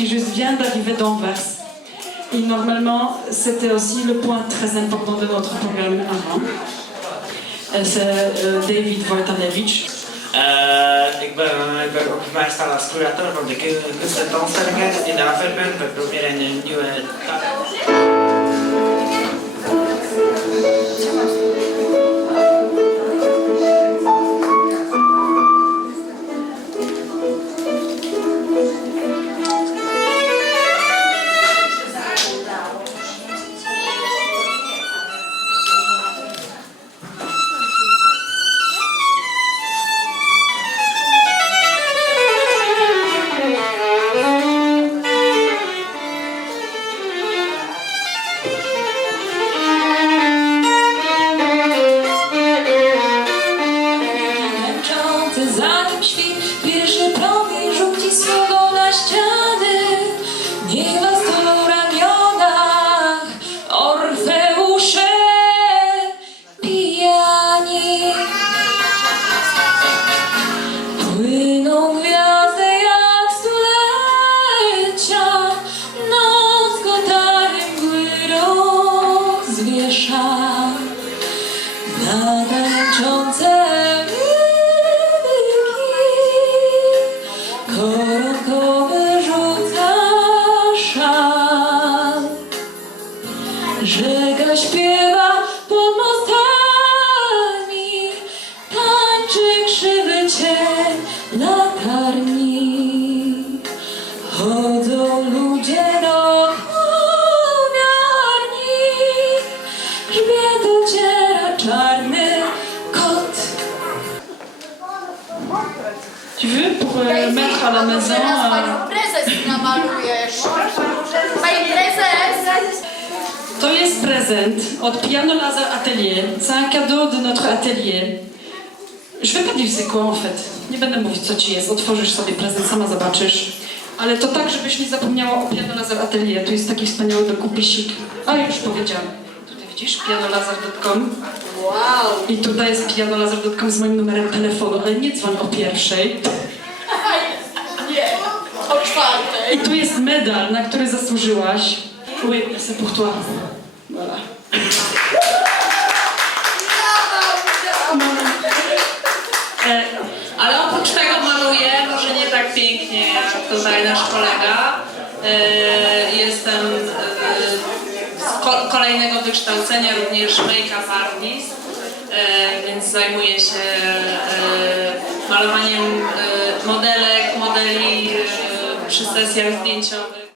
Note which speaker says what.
Speaker 1: qui juste vient d'arriver d'Anvers. Et normalement, c'était aussi le point très important de notre programme avant. Euh, C'est euh, David Wojtanowicz.
Speaker 2: Eh, ik, ben, ik ben ook bijstaan als curator van de kun- kunstentoonstellingen in de Haverpen. We proberen een nieuwe.
Speaker 3: Rozwiesza na tańczące wybryki koronkowy rzuca szal. Rzeka śpiewa pod mostami, tańczy krzywy cień latarni.
Speaker 1: Tu veux, pour euh, mettre à la maison...
Speaker 4: Teraz
Speaker 1: euh,
Speaker 4: panią prezes namalujesz. Pani prezes!
Speaker 1: To jest prezent od Piano Lazar Atelier. C'est un cadeau de notre atelier. Je vais pas dire c'est quoi en fait. Nie będę mówić co ci jest. Otworzysz sobie prezent, sama zobaczysz. Ale to tak, żebyś nie zapomniała o Piano Lazar Atelier. Tu jest taki wspaniały dokupisik. A już powiedziałam. Widzisz pianolazar.com
Speaker 4: Wow!
Speaker 1: i tutaj jest pianolazar.com z moim numerem telefonu, ale nie dzwoń o pierwszej.
Speaker 4: Nie, o czwartej.
Speaker 1: I tu jest medal, na który zasłużyłaś. Oui, c'est pour toi. Voilà. E,
Speaker 5: Ale oprócz tego maluję, może nie tak pięknie jak tutaj nasz kolega. E, Jestem e, ko- kolejnego wykształcenia również make-up artist, e, więc zajmuję się e, malowaniem e, modelek, modeli przy sesjach zdjęciowych.